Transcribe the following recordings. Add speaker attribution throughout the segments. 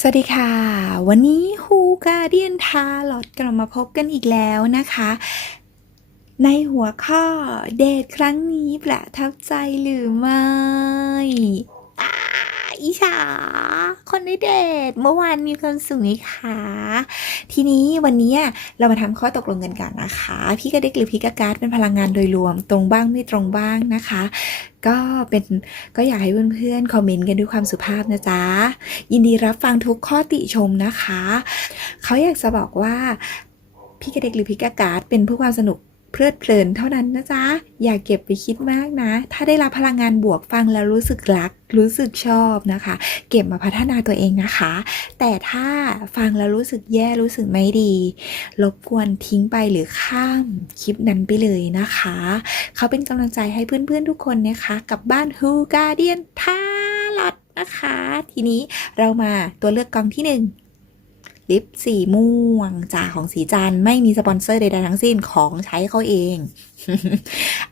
Speaker 1: สวัสดีค่ะ วันนี้ฮูกาเดียนทาลอดกลับมาพบกันอีกแล้วนะคะ ในหัวข้อเดทครั้งนี้ประทับใจหรือไม่ อิชาคนในเดทเมื่อวานมีความสุขไหมคะ ทีนี้วันนี้เรามาทำข้อตกลงกันกันนะคะ พี่กระเด็กหรือพี่กระการ์ดเป็นพลังงานโดยรวมตรงบ้างไม่ตรงบ้างนะคะ ก็เป็นก็อยากให้เพื่อนๆคอมเมนต์กันด้วยความสุภาพนะจ๊ะ ยินดีรับฟังทุกข้อติชมนะคะ เขาอยากจะบอกว่าพี่กระเด็กหรือพี่กากาดเป็นเพื่อความสนุก เพลิดเพลินเท่านั้นนะจ๊ะ อย่าเก็บไปคิดมากนะ ถ้าได้รับพลังงานบวกฟังแล้วรู้สึกรัก รู้สึกชอบนะคะ เก็บมาพัฒนาตัวเองนะคะ แต่ถ้าฟังแล้วรู้สึกแย่รู้สึกไม่ดีรบกวนทิ้งไปหรือข้ามคลิปนั้นไปเลยนะคะ เขาเป็นกำลังใจให้เพื่อนๆทุกคนนะคะ กับบ้าน Who Guardian ท่าลัดนะคะ ทีนี้เรามาตัวเลือกกองที่หนึ่ง ลิปสีม่วงจากของสีจันไม่มีสปอนเซอร์ใดๆทั้งสิ้นของใช้เขาเอง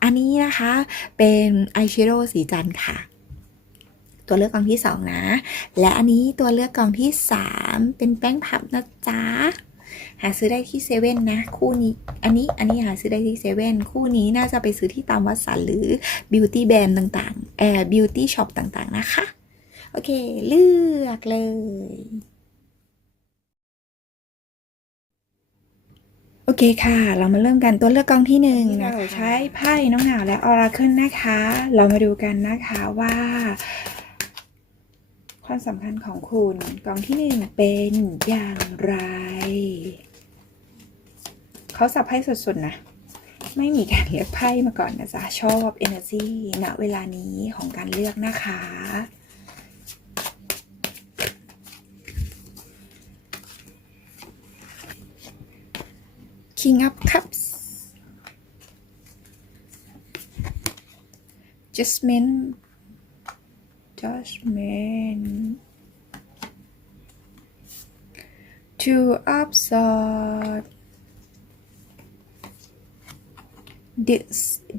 Speaker 1: อันนี้นะคะเป็นอายแชโดว์สีจันค่ะ ตัวเลือกกองที่สองนะ และอันนี้ตัวเลือกกองที่สามเป็นแป้งพับนะจ๊ะหาซื้อได้ที่เซเว่นนะ คู่นี้ อันนี้อันนี้หาซื้อได้ที่เซเว่นคู่นี้น่าจะไปซื้อที่ตามวัดสันหรือบิวตี้แบรนด์ต่างๆแอร์บิวตี้ช็อปต่างๆนะคะ โอเค เลือกเลย โอเคค่ะ เรามาเริ่มกันตัวเลือกกองที่หนึ่งนะคะเราใช้ไพ่น้องหนาวและออราเคิลนะคะ เรามาดูกันนะคะว่า ความสำคัญของคุณกองที่หนึ่งเป็นอย่างไรเขาสับไพ่สดๆนะ ไม่มีการเลือกไพ่มาก่อนนะจ๊ะชอบ energy ณเวลานี้ของการเลือกนะคะ King of Cups Jasmine Jasmine Two of Swords The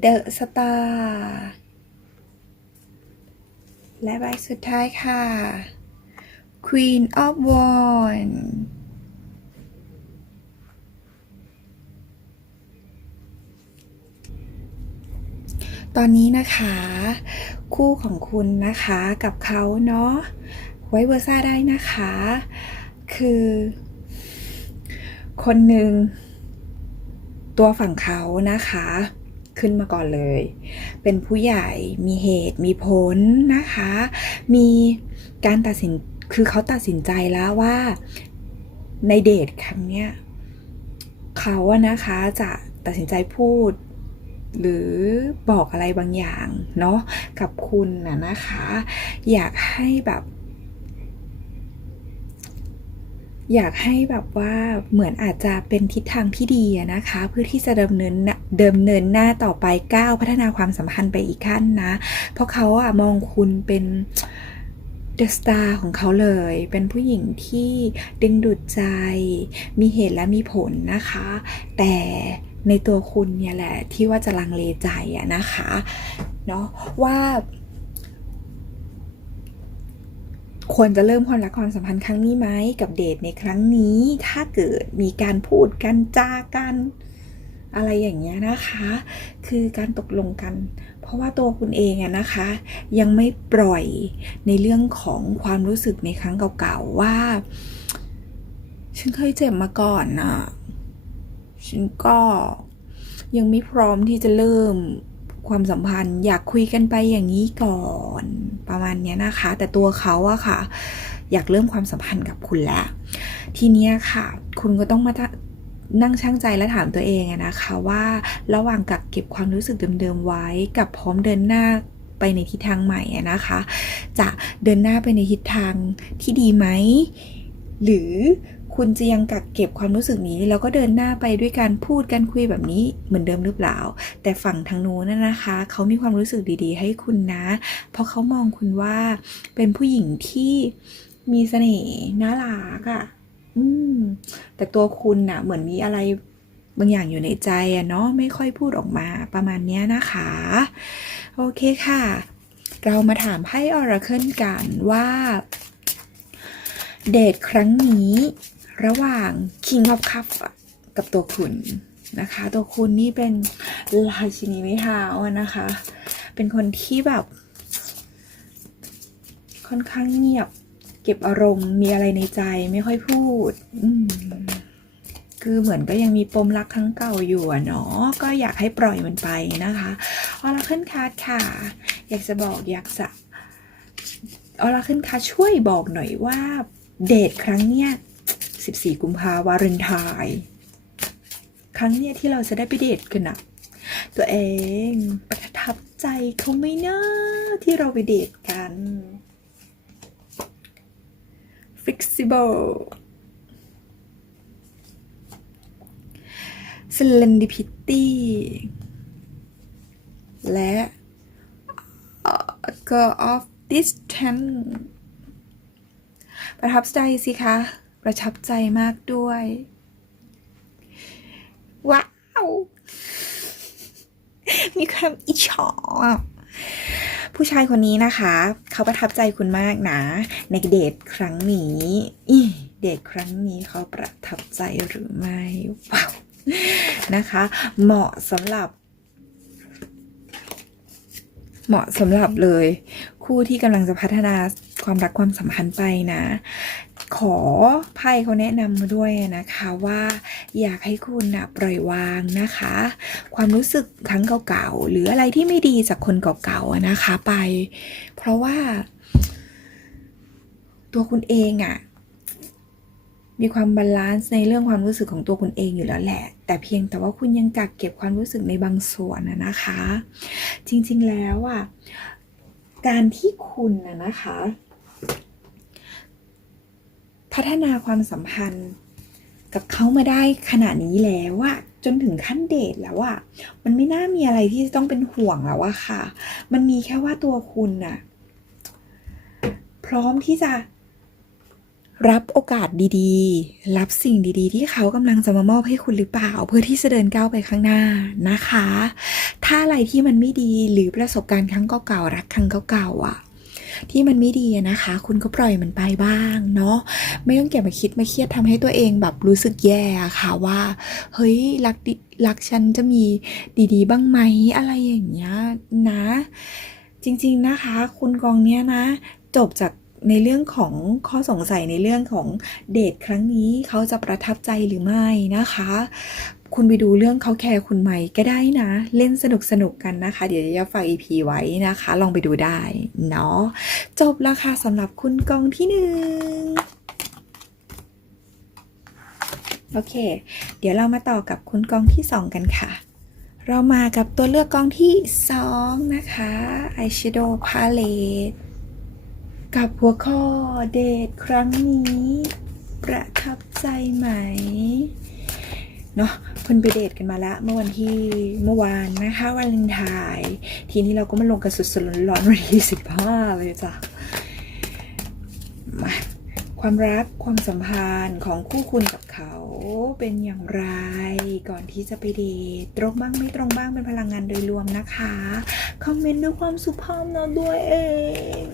Speaker 1: The Star และใบสุดท้ายค่ะ Queen of Wands ตอนนี้นะคะ คู่ของคุณนะคะกับเขาเนาะไว้เวอร์ซ่าได้นะคะ คือ คนหนึ่งตัวฝั่งเขานะคะ ขึ้นมาก่อนเลย เป็นผู้ใหญ่มีเหตุมีผลนะคะ มีการตัดสินคือเขาตัดสินใจแล้วว่าในเดทครั้งเนี้ยเขาอะนะคะจะตัดสินใจพูด หรือบอกอะไรบางอย่างเนาะกับคุณนะนะคะ อยากให้แบบ อยากให้แบบว่าเหมือนอาจจะเป็นทิศทางที่ดีอะนะคะ เพื่อที่จะดำเนินเดิมเนินหน้าต่อไปก้าวพัฒนาความสัมพันธ์ไปอีกขั้นนะ เพราะเขาอะมองคุณเป็นเดอะสตาร์ของเขาเลย เป็นผู้หญิงที่ดึงดูดใจ มีเหตุและมีผลนะคะ แต่ ในตัวคุณเนี่ยแหละที่ว่าจะลังเลใจอะนะคะเนาะว่าควรจะเริ่มความรักความสัมพันธ์ครั้งนี้ไหมกับเดทในครั้งนี้ ถ้าเกิดมีการพูดกันจากัน อะไรอย่างเงี้ยนะคะ คือการตกลงกัน เพราะว่าตัวคุณเองอะนะคะ ยังไม่ปล่อยในเรื่องของความรู้สึกในครั้งเก่าๆว่า ฉันเคยเจ็บมาก่อนนะ ฉันก็ยังไม่พร้อมที่จะเริ่มความสัมพันธ์ อยากคุยกันไปอย่างนี้ก่อน ประมาณเนี้ยนะคะ แต่ตัวเขาอะค่ะ อยากเริ่มความสัมพันธ์กับคุณแล้ว ทีเนี้ยค่ะ คุณก็ต้องมานั่งช่างใจและถามตัวเองนะคะว่าระหว่างกักเก็บความรู้สึกเดิมๆไว้กับพร้อมเดินหน้าไปในทิศทางใหม่อะนะคะ จะเดินหน้าไปในทิศทางที่ดีไหม หรือคุณจะยังกักเก็บความรู้สึกนี้ แล้วก็เดินหน้าไปด้วยการพูดกันคุยแบบนี้เหมือนเดิมหรือเปล่า แต่ฝั่งทางนู้นนะนะคะ เขามีความรู้สึกดีๆ ให้คุณนะ เพราะเขามองคุณว่าเป็นผู้หญิงที่มีเสน่ห์น่ารักอะ่ะ อืม แต่ตัวคุณน่ะ เหมือนมีอะไรบางอย่างอยู่ในใจอะเนาะไม่ค่อยพูดออกมาประมาณเนี้ยนะคะ โอเคค่ะ เรามาถามไพ่ออราเคิลกันว่า เดทครั้งนี้ระหว่าง King of Cup กับตัวคุณนะคะ ตัวคุณนี่เป็นราชินีไม้เท้าอะนะคะ เป็นคนที่แบบ ค่อนข้างเงียบ เก็บอารมณ์มีอะไรในใจไม่ค่อยพูด คือเหมือนก็ยังมีปมรักครั้งเก่าอยู่อะเนาะก็อยากให้ปล่อยมันไปนะคะออราเคิลคาร์ดค่ะ อยากจะบอกอยากจะออราเคิลคาร์ดช่วยบอกหน่อยว่า เดทครั้งเนี้ย14กุมภาวาเลนไทน์ครั้งเนี้ยที่เราจะได้ไปเดทกันนะตัวเองประทับใจเขาไหมนะที่เราไปเดทกัน flexible serendipity และ girl of distance ประทับใจสิคะ ประทับใจมากด้วย ว้าว มีความอิจฉาผู้ชายคนนี้นะคะ เขาประทับใจคุณมากนะ ในเดทครั้งนี้เดทครั้งนี้เขาประทับใจหรือไม่ว้าวนะคะ เหมาะสำหรับ เหมาะสำหรับเลย คู่ที่กำลังจะพัฒนาความรักความสัมพันธ์ไปนะ ขอไพ่เขาแนะนำมาด้วยนะคะว่าอยากให้คุณนะปล่อยวางนะคะ ความรู้สึกครั้งเก่าๆหรืออะไรที่ไม่ดีจากคนเก่าๆนะคะไป เพราะว่า ตัวคุณเองอะ มีความบาลานซ์ในเรื่องความรู้สึกของตัวคุณเองอยู่แล้วแหละ แต่เพียงแต่ว่าคุณยังกักเก็บความรู้สึกในบางส่วนนะนะคะ จริงๆแล้วอะการที่คุณนะนะคะ พัฒนาความสัมพันธ์กับเขามาได้ขนาดนี้แล้วอะจนถึงขั้นเดทแล้วอะมันไม่น่ามีอะไรที่จะต้องเป็นห่วงแล้วอะค่ะ มันมีแค่ว่าตัวคุณน่ะ พร้อมที่จะ รับโอกาสดีๆ รับสิ่งดีๆ ที่เขากำลังจะมามอบให้คุณหรือเปล่า เพื่อที่จะเดินก้าวไปข้างหน้านะคะ ถ้าอะไรที่มันไม่ดีหรือประสบการณ์ครั้งเก่าๆรักครั้งเก่าๆอะที่มันไม่ดีนะคะ คุณก็ปล่อยมันไปบ้างเนาะไม่ต้องเก็บมาคิดมาเครียดทำให้ตัวเองแบบรู้สึกแย่ค่ะว่าเฮ้ยรักรักฉันจะมีดีๆ บ้างไหมอะไรอย่างเงี้ยนะ จริงๆนะคะ คุณกองเนี้ยนะ จบจาก ในเรื่องของข้อสงสัยในเรื่องของเดทครั้งนี้เขาจะประทับใจหรือไม่นะคะ คุณไปดูเรื่องเขาแคร์คุณใหมก็ได้นะ เล่นสนุกสนุกกันนะคะ เดี๋ยวจะฝาก EP ไว้นะคะ ลองไปดูได้เนาะจบแล้วค่ะสำหรับคุณกองที่หนึ่งโอเค เดี๋ยวเรามาต่อกับคุณกองที่สองกันค่ะ เรามากับตัวเลือกกองที่สองนะคะ Eyeshadow Palette กับหัวข้อเดทครั้งนี้ ประทับใจไหมเนาะเพิ่นไปเดทกันมาแล้วเมื่อวันที่เมื่อวานนะคะวาเลนไทน์ทีนี้เราก็มาลงกันสดๆร้อนๆวันที่สิบห้าเลยจ้ะมาความรักความสัมพันธ์ของคู่คุณกับเขาเป็นอย่างไร ก่อนที่จะไปเดทตรงบ้างไม่ตรงบ้างเป็นพลังงานโดยรวมนะคะ คอมเมนต์ด้วยความสุภาพเนาะด้วยเอง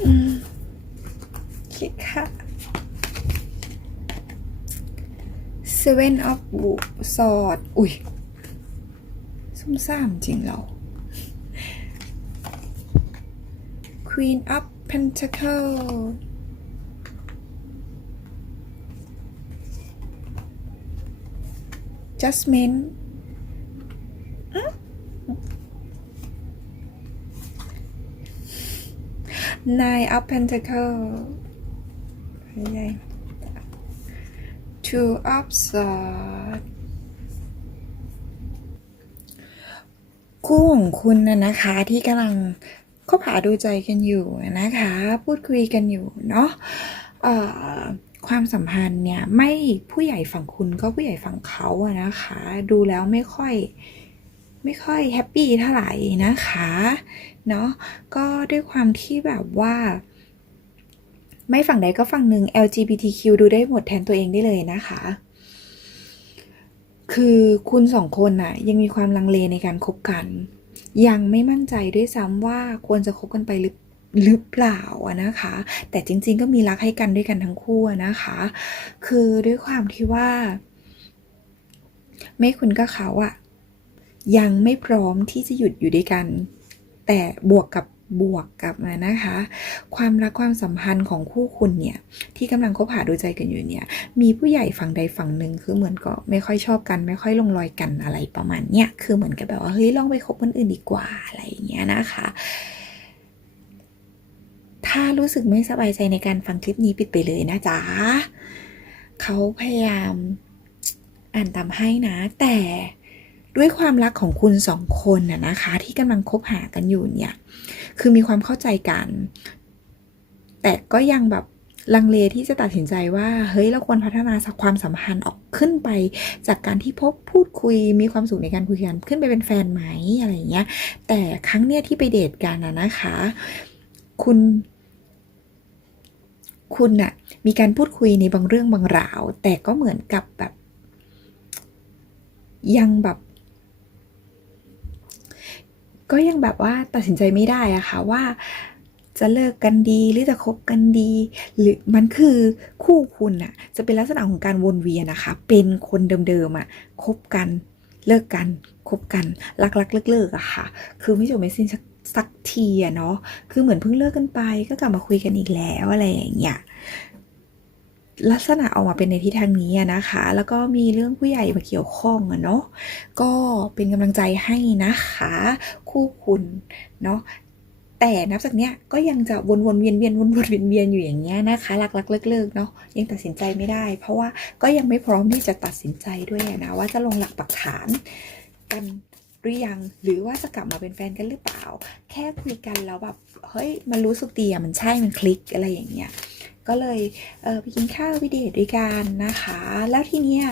Speaker 1: อืมโอเคค่ะ Seven of Swords อุ้ยซุ่มซ่ามจริงเรา Queen of Pentacle Judgment อ๊ะ Nine of Pentacle ไม่ใช่ Two of Swords คู่ของคุณนะนะคะที่กำลังคบหาดูใจกันอยู่นะคะ พูดคุยกันอยู่เนาะความสัมพันธ์เนี่ยไม่ผู้ใหญ่ฝั่งคุณก็ผู้ใหญ่ฝั่งเขาอะนะคะ ดูแล้วไม่ค่อย ไม่ค่อยแฮปปี้เท่าไหร่นะคะเนาะก็ด้วยความที่แบบว่า ไม่ฝั่งใดก็ฝั่งหนึ่ง LGBTQ ดูได้หมดแทนตัวเองได้เลยนะคะ คือคุณสองคนน่ะ ยังมีความลังเลในการคบกัน ยังไม่มั่นใจด้วยซ้ำว่าควรจะคบกันไปหรือหรือเปล่านะคะ แต่จริง ๆ ก็มีรักให้กันด้วยกันทั้งคู่นะคะ คือด้วยความที่ว่า ไม่คุณก็เขาอะ ยังไม่พร้อมที่จะหยุดอยู่ด้วยกัน แต่บวกกับบวกกับมานะคะ ความรักความสัมพันธ์ของคู่คุณเนี่ย ที่กำลังคบหาดูใจกันอยู่เนี่ย มีผู้ใหญ่ฝั่งใดฝั่งหนึ่งคือเหมือนก็ไม่ค่อยชอบกัน ไม่ค่อยลงรอยกันอะไรประมาณเนี้ยคือเหมือนกับแบบว่าเฮ้ยลองไปคบคนอื่นดีกว่าอะไรอย่างเงี้ยนะคะ ถ้ารู้สึกไม่สบายใจในการฟังคลิปนี้ปิดไปเลยนะจ๊ะเขาพยายามอ่านตามให้นะ แต่ ด้วยความรักของคุณสองคนน่ะนะคะ ที่กำลังคบหากันอยู่เนี่ย คือมีความเข้าใจกัน แต่ก็ยังแบบลังเลที่จะตัดสินใจว่า เฮ้ยเราควรพัฒนาความสัมพันธ์ออกขึ้นไป จากการที่พบพูดคุยมีความสุขในการคุยกันขึ้นไปเป็นแฟนไหมอะไรเงี้ย แต่ครั้งเนี้ยที่ไปเดทกันนะนะคะ คุณ คุณน่ะมีการพูดคุยในบางเรื่องบางราว แต่ก็เหมือนกับแบบ ยังแบบ ก็ยังแบบว่าตัดสินใจไม่ได้อะค่ะว่าจะเลิกกันดีหรือจะคบกันดี หรือมันคือคู่คุณอะจะเป็นลักษณะของการวนเวียนนะคะ เป็นคนเดิมๆอะคบกันเลิกกันคบกันรักรักเลิกๆอะค่ะ คือไม่จบไม่สิ้นสักสักทีอะเนาะคือเหมือนเพิ่งเลิกกันไปก็กลับมาคุยกันอีกแล้วอะไรอย่างเงี้ย ลักษณะออกมาเป็นในทิศทางนี้นะคะ แล้วก็มีเรื่องผู้ใหญ่มาเกี่ยวข้องอะเนาะก็เป็นกำลังใจให้นะคะ คู่คุณเนาะแต่นับจากเนี้ยก็ยังจะวนๆเวียนเวียนวนๆเวียนเวียนอยู่อย่างเงี้ยนะคะรักรักเลิกเลิกๆเนาะยังตัดสินใจไม่ได้ เพราะว่าก็ยังไม่พร้อมที่จะตัดสินใจด้วยนะว่าจะลงหลักปักฐานกันหรือยังหรือว่าจะกลับมาเป็นแฟนกันหรือเปล่า แค่คุยกันแล้วแบบเฮ้ยมันรู้สึกดีอะมันใช่มันคลิกอะไรอย่างเงี้ย ก็เลยเไปกินข้าวไปเดทด้วยกันนะคะ แล้วทีเนี้ย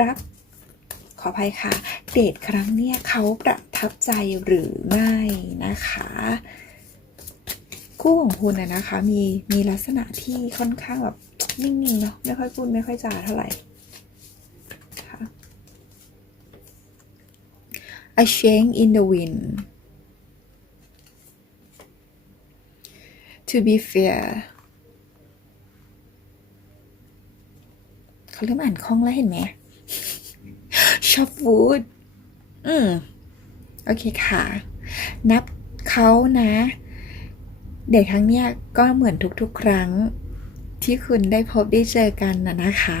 Speaker 1: รักขออภัยค่ะ เดทครั้งเนี้ยเขาประทับใจหรือไม่นะคะคู่ของคุณนะนะคะมีมีลักษณะที่ค่อนข้างแบบนิ่งๆเนาะไม่ค่อยพูดไม่ค่อยจาเท่าไหร่ค่ะ A change in the wind to be fair เขาเริ่มอ่านคล่องแล้วเห็นไหมชอบฟูดอืม โอเคค่ะ นับเขานะ เด็กครั้งเนี้ยก็เหมือนทุกๆ ครั้ง ที่คุณได้พบได้เจอกันนะนะคะ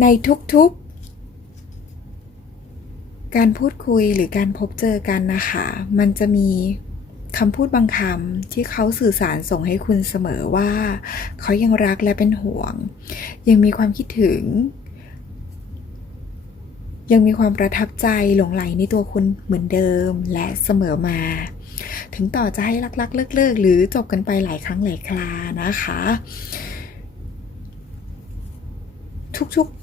Speaker 1: ในทุกๆ การพูดคุยหรือการพบเจอกันนะคะ มันจะมี คำพูดบางคำที่เขาสื่อสารส่งให้คุณเสมอว่า เขายังรักและเป็นห่วง ยังมีความคิดถึง ยังมีความประทับใจหลงไหลในตัวคุณเหมือนเดิมและเสมอมา ถึงต่อจะให้รักๆเลิกๆ หรือจบกันไปหลายครั้งหลายครานะคะ ทุกๆ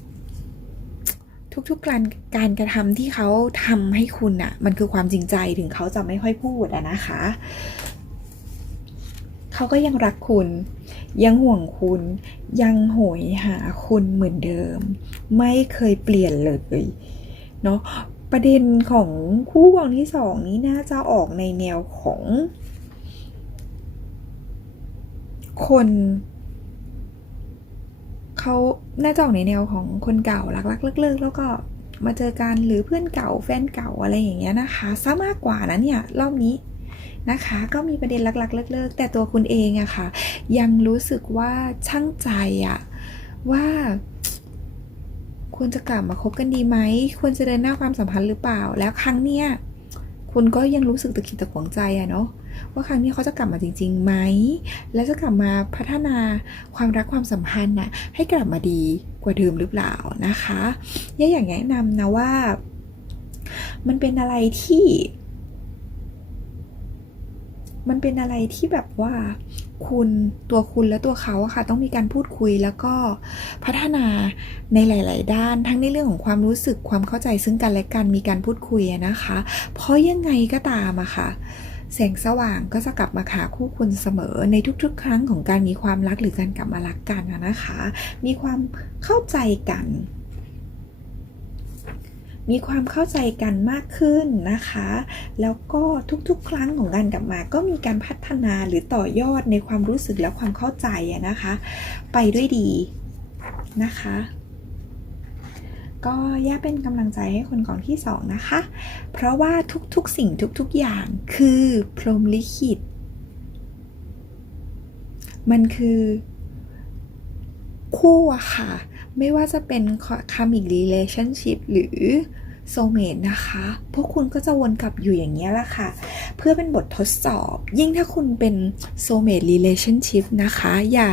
Speaker 1: ทุกๆการการกระทำที่เขาทำให้คุณอะมันคือความจริงใจถึงเขาจะไม่ค่อยพูดอะนะคะ เขาก็ยังรักคุณ ยังห่วงคุณ ยังโหยหาคุณเหมือนเดิม ไม่เคยเปลี่ยนเลยเนาะประเด็นของคู่วงที่สองนี้น่าจะออกในแนวของ คนเขา น่าจะออกในแนวของคนเก่ารักๆเลิกๆแล้วก็มาเจอกันหรือเพื่อนเก่าแฟนเก่าอะไรอย่างเงี้ยนะคะซะมากกว่านะเนี่ยรอบนี้นะคะ ก็มีประเด็นรักๆ เลิกๆ แต่ตัวคุณเองอะค่ะ ยังรู้สึกว่าช่างใจอะว่าควรจะกลับมาคบกันดีไหมควรจะเดินหน้าความสัมพันธ์หรือเปล่า แล้วครั้งเนี้ยคุณก็ยังรู้สึกตะขิดตะขวงใจอะเนาะ ว่าครั้งนี้เขาจะกลับมาจริงๆไหม แล้วจะกลับมาพัฒนาความรักความสัมพันธ์น่ะให้กลับมาดีกว่าเดิมหรือเปล่านะคะย่าอยากแนะนำนะว่า มันเป็นอะไรที่ มันเป็นอะไรที่แบบว่าคุณตัวคุณและตัวเขาอะค่ะ ต้องมีการพูดคุยแล้วก็พัฒนาในหลาย ๆ ด้าน ทั้งในเรื่องของความรู้สึกความเข้าใจซึ่งกันและกันมีการพูดคุยนะคะ เพราะยังไงก็ตามอะค่ะ แสงสว่างก็จะกลับมาหาคู่คุณเสมอในทุกๆ ครั้งของการมีความรักหรือการกลับมารักกันนะคะ มีความเข้าใจกัน มีความเข้าใจกันมากขึ้นนะคะ แล้วก็ทุกๆ ครั้งของการกลับมา ก็มีการพัฒนาหรือต่อยอดในความรู้สึกและความเข้าใจนะคะ ไปด้วยดีนะคะ ก็ย่าเป็นกำลังใจให้คนกองที่สองนะคะ เพราะว่าทุกๆสิ่งทุกๆอย่างคือพรหมลิขิต มันคือคู่อะค่ะ ไม่ว่าจะเป็นคามิก relationship หรือ soulmate นะคะ พวกคุณก็จะวนกลับอยู่อย่างนี้ละค่ะ เพื่อเป็นบททดสอบ ยิ่งถ้าคุณเป็น soulmate relationship นะคะ อย่า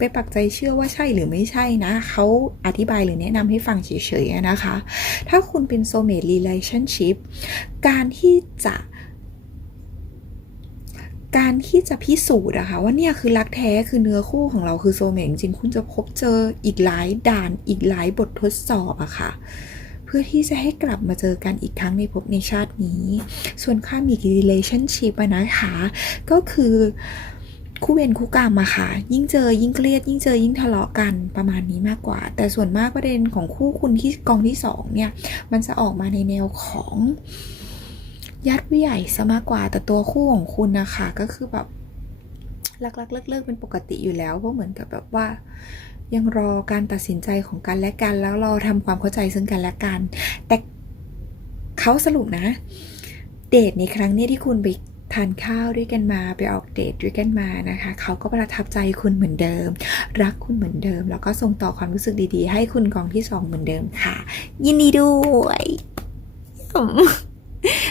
Speaker 1: ไปปักใจเชื่อว่าใช่หรือไม่ใช่นะเขาอธิบายหรือแนะนำให้ฟังเฉยๆนะคะ ถ้าคุณเป็น soulmate relationship การที่จะการที่จะพิสูจน์อะค่ะว่าเนี่ยคือรักแท้คือเนื้อคู่ของเราคือโซเมตจริงๆคุณจะพบเจออีกหลายด่านอีกหลายบททดสอบอะค่ะ เพื่อที่จะให้กลับมาเจอกันอีกครั้งในภพในชาตินี้ ส่วนข้ามอีก relationship นะคะ ก็คือ คู่เวรคู่กรรมอะค่ะ ยิ่งเจอยิ่งเครียดยิ่งเจอยิ่งทะเลาะกันประมาณนี้มากกว่า แต่ส่วนมากประเด็นของคู่คุณที่กองที่สองเนี่ย มันจะออกมาในแนวของญาติผู้ใหญ่ซะมากกว่า แต่ตัวคู่ของคุณนะคะก็คือแบบรักๆเลิกๆเป็นปกติอยู่แล้วเพราะเหมือนกับแบบว่ายังรอการตัดสินใจของกันและกัน แล้วรอทำความเข้าใจซึ่งกันและกัน แต่เขาสรุปนะ เดทในครั้งนี้ที่คุณไป ทานข้าวด้วยกันมาไปออกเดทด้วยกันมานะคะ เขาก็ประทับใจคุณเหมือนเดิม รักคุณเหมือนเดิม แล้วก็ส่งต่อความรู้สึกดีๆ ให้คุณกองที่สองเหมือนเดิมค่ะ ยินดีด้วยอืม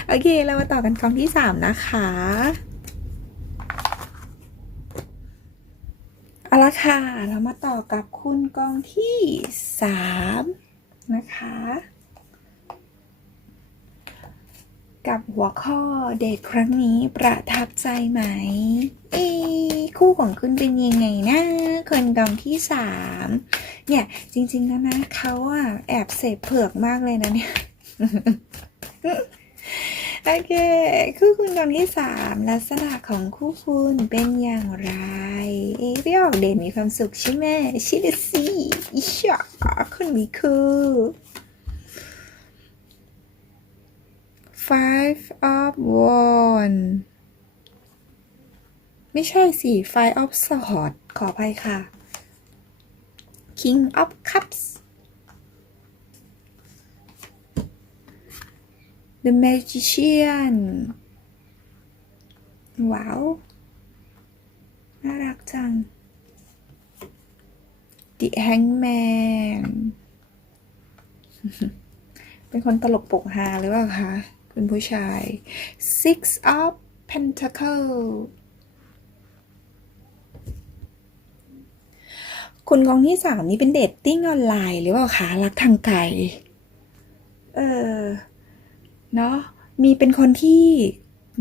Speaker 1: โอเค เรามาต่อกันกองที่สามนะคะเอาละค่ะ เรามาต่อกับคุณกองที่สามนะคะ กับหัวข้อเดทครั้งนี้ประทับใจไหม เอะคู่ของคุณเป็นยังไงนะคนกองที่สามเนี่ย จริง ๆ แล้วนะเขาอะแอบเสพเผือกมากเลยนะเนี่ยโอเค คู่คุณกองที่สามลักษณะของคู่คุณเป็นอย่างไร เอ๊ะพี่ออกเดทมีความสุขใช่ไหมชิลซี่อิชาคุณมีคือ five of wand ไม่ใช่สิ five of swords ขออภัยค่ะ king of cups The Magician ว้าว น่ารักจัง The Hangman เป็นคนตลกปกฮาหรือเปล่าคะ คุณผู้ชาย Six of Pentacle คุณกองที่สามนี่เป็นเดทติ้งออนไลน์หรือเปล่าคะรักทางไกล เออ เนาะมีเป็นคนที่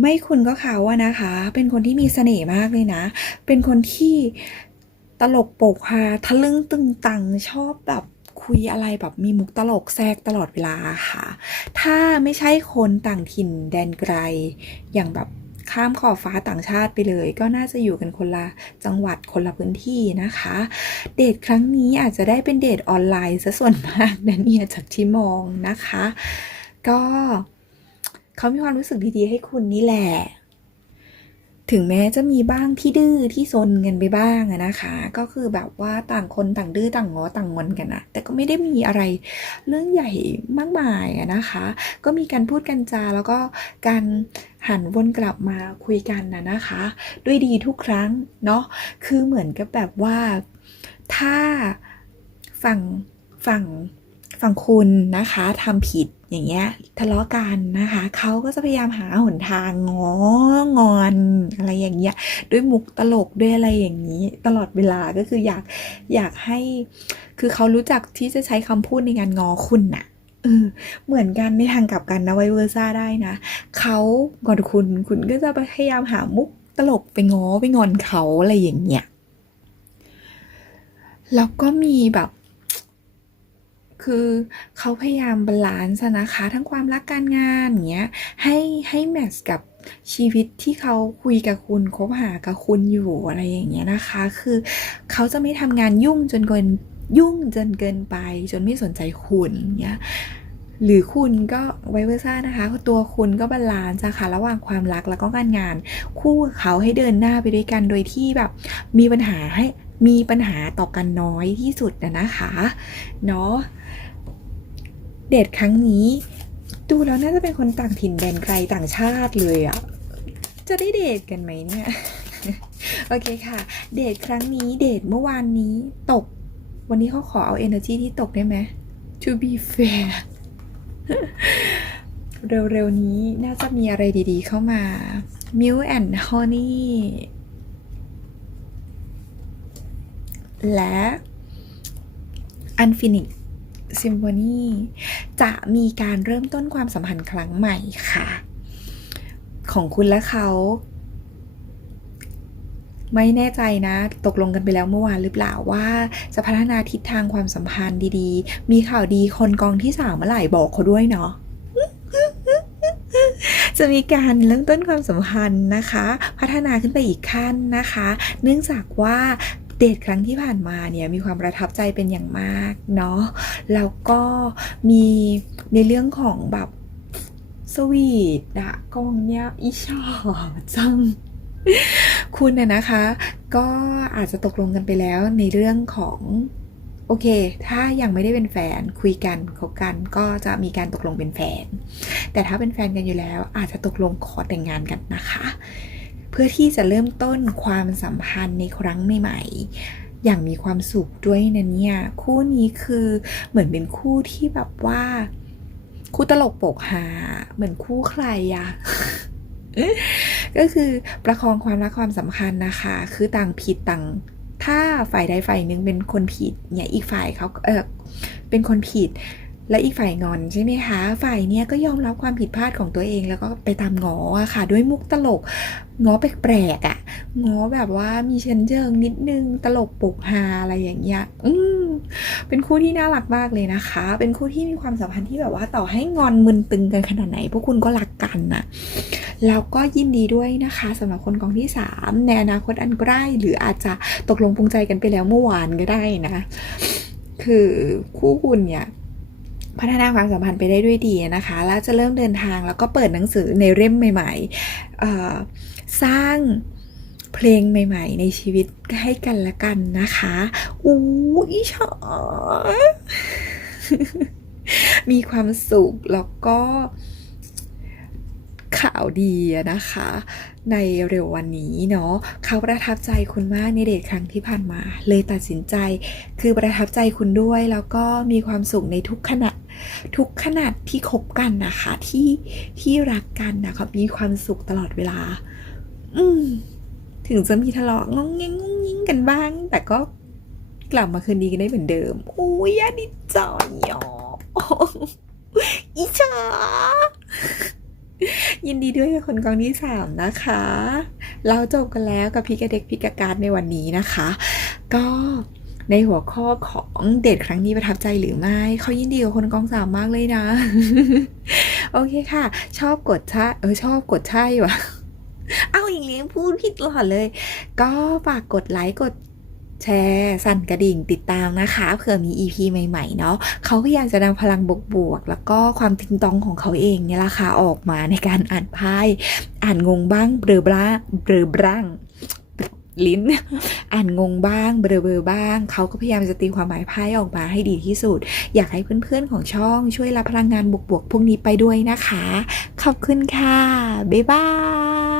Speaker 1: ไม่คุณก็เขาอะนะคะ เป็นคนที่มีเสน่ห์มากเลยนะ เป็นคนที่ตลกโปกฮาทะลึ่งตึงตังชอบแบบ คุยอะไรแบบมีมุกตลกแทรกตลอดเวลาค่ะ ถ้าไม่ใช่คนต่างถิ่นแดนไกล อย่างแบบข้ามขอบฟ้าต่างชาติไปเลย ก็น่าจะอยู่กันคนละจังหวัดคนละพื้นที่นะคะ เดทครั้งนี้อาจจะได้เป็นเดทออนไลน์ซะส่วนมากนะเนี่ยจากที่มองนะคะ ก็เขามีความรู้สึกดีๆให้คุณนี่แหละ ถึงแม้จะมีบ้างที่ดื้อที่ซนกันไปบ้างนะคะ ก็คือแบบว่าต่างคนต่างดื้อต่างง้อต่างงอนกันอะแต่ก็ไม่ได้มีอะไรเรื่องใหญ่มากมายอะนะคะ ก็มีการพูดกันจาแล้วก็การหันวนกลับมาคุยกันนะนะคะ ด้วยดีทุกครั้งเนาะคือเหมือนกับแบบว่าถ้าฝั่งฝั่งฝั่งคุณนะคะทำผิด อย่างเงี้ยทะเลาะกันนะคะเขาก็จะพยายามหาหนทางง้องอนอะไรอย่างเงี้ยด้วยมุกตลกด้วยอะไรอย่างนี้ ตลอดเวลาก็คืออยากอยากให้ คือเขารู้จักที่จะใช้คำพูดในงานงอคุณน่ะเออเหมือนกันในทางกลับกันนะไวเวอร์ซ่าได้นะเขางอนคุณคุณก็จะพยายามหามุกตลกไปง้อไปงอนเขาอะไรอย่างเงี้ยแล้วก็มีแบบ คือเขาพยายามบาลานซ์นะคะ ทั้งความรักการงานอย่างเงี้ยให้ให้แมทช์กับชีวิตที่เขาคุยกับคุณคบหากับคุณอยู่อะไรอย่างเงี้ยนะคะ คือเขาจะไม่ทำงานยุ่งจนเกินยุ่งจนเกินไป จนไม่สนใจคุณเงี้ยหรือคุณก็ไวเวอร์ซ่านะคะ ตัวคุณก็บาลานซ์ค่ะระหว่างความรักแล้วก็การงาน คู่เขาให้เดินหน้าไปด้วยกันโดยที่แบบ มีปัญหาให้ มีปัญหาต่อกันน้อยที่สุดนะนะคะเนาะเดทครั้งนี้ ดูแล้วน่าจะเป็นคนต่างถิ่นแดนไกลต่างชาติเลยอะจะได้เดทกันไหมเนี่ยโอเคค่ะ เดทครั้งนี้เดทเมื่อวานนี้ตก วันนี้เขาขอเอา energy ที่ตกได้ไหม to be fair เร็วๆนี้น่าจะมีอะไรดีๆเข้ามา Milk and Honey และ Unfinished Symphony จะมีการเริ่มต้นความสัมพันธ์ครั้งใหม่ค่ะ ของคุณและเขา ไม่แน่ใจนะ ตกลงกันไปแล้วเมื่อวานหรือเปล่าว่า จะพัฒนาทิศทางความสัมพันธ์ดีๆ มีข่าวดีคนกองที่สามเมื่อไหร่บอกเขาด้วยเนาะจะมีการเริ่มต้นความสัมพันธ์นะคะ พัฒนาขึ้นไปอีกขั้นนะคะ เนื่องจากว่า เดทครั้งที่ผ่านมาเนี่ยมีความประทับใจเป็นอย่างมากเนาะแล้วก็มีในเรื่องของแบบสวีทอะกองเนี้ยอิชอจังคุณน่ะนะคะ ก็อาจจะตกลงกันไปแล้วในเรื่องของโอเค ถ้ายังไม่ได้เป็นแฟนคุยกันคบกันก็จะมีการตกลงเป็นแฟน แต่ถ้าเป็นแฟนกันอยู่แล้ว อาจจะตกลงขอแต่งงานกันนะคะ พื่อที่จะเริ่มต้นความสัมพันธ์ในครั้งใหม่ๆ อย่างมีความสุขด้วยนะเนี่ย คู่นี้คือเหมือนเป็นคู่ที่แบบว่า คู่ตลกโปกฮาเหมือนคู่ใครอะก็คือประคองความรักความสำคัญนะคะ คือต่างผิดต่าง ถ้าฝ่ายใดฝ่ายหนึ่งเป็นคนผิดเนี่ยอีกฝ่ายเขาเออเป็นคนผิด และอีกฝ่ายงอนใช่ไหมคะ ฝ่ายเนี้ยก็ยอมรับความผิดพลาดของตัวเองแล้วก็ไปตามง้ออะค่ะ ด้วยมุกตลกง้อแปลกๆอะง้อแบบว่ามีเชิงเชิงนิดนึงตลกปลุกฮาอะไรอย่างเงี้ยอืมเป็นคู่ที่น่ารักมากเลยนะคะ เป็นคู่ที่มีความสัมพันธ์ที่แบบว่าต่อให้งอนมึนตึงกันขนาดไหน พวกคุณก็รักกันนะแล้วก็ยินดีด้วยนะคะสำหรับคนกองที่ 3 ในอนาคตอันใกล้หรืออาจจะตกลงปรงใจกันไปแล้วเมื่อวานก็ได้นะ คือคู่คุณเนี่ย พัฒนาความสัมพันธ์ไปได้ด้วยดีนะคะ แล้วจะเริ่มเดินทางแล้วก็เปิดหนังสือในเล่มใหม่ๆสร้างเพลงใหม่ ๆ ในชีวิตให้กันและกันนะคะ อู้อีชอมีความสุขแล้วก็ข่าวดีนะคะ ในเร็ววันนี้เนาะเขาประทับใจคุณมากในเดทครั้งที่ผ่านมา เลยตัดสินใจคือประทับใจคุณด้วยแล้วก็มีความสุขในทุกขณะ ทุกขนาดที่คบกันนะคะที่ที่รักกันนะคะมีความสุขตลอดเวลา อืมถึงจะมีทะเลาะงงงงงองยิงกันบ้าง แต่ก็กลับมาคืนดีกันได้เหมือนเดิมอุ้ยอดิจอยออีชายินดีด้วยกับคนกองที่สามนะคะ เราจบกันแล้วกับพิกาเด็กพิกาการในวันนี้นะคะ ก็ ในหัวข้อของเดทครั้งนี้ประทับใจหรือไม่เขายินดีกับคนกองสามมากเลยนะ โอเคค่ะ ชอบกดใช่เออชอบกดใช่วะเอาอีกเลี้ยงพูดผิดตลอดเลย ก็ฝากกดไลค์กดแชร์สั่นกระดิ่งติดตามนะคะเผื่อมี EP ใหม่ ๆ เนาะเขาก็อยากจะนำพลังบวกๆ แล้วก็ความติงตองของเขาเองเนี่ยละค่ะออกมาในการอ่านไพ่อ่านงงบ้างเบลอบ้างเบลอบ้าง ลิ้น อ่านงงบ้างเบลอเบลอบ้าง เขาก็พยายามจะตีความหมายไพ่ออกมาให้ดีที่สุด อยากให้เพื่อนๆของช่องช่วยรับพลังงานบวกๆพวกนี้ไปด้วยนะคะ ขอบคุณค่ะ บ๊ายบาย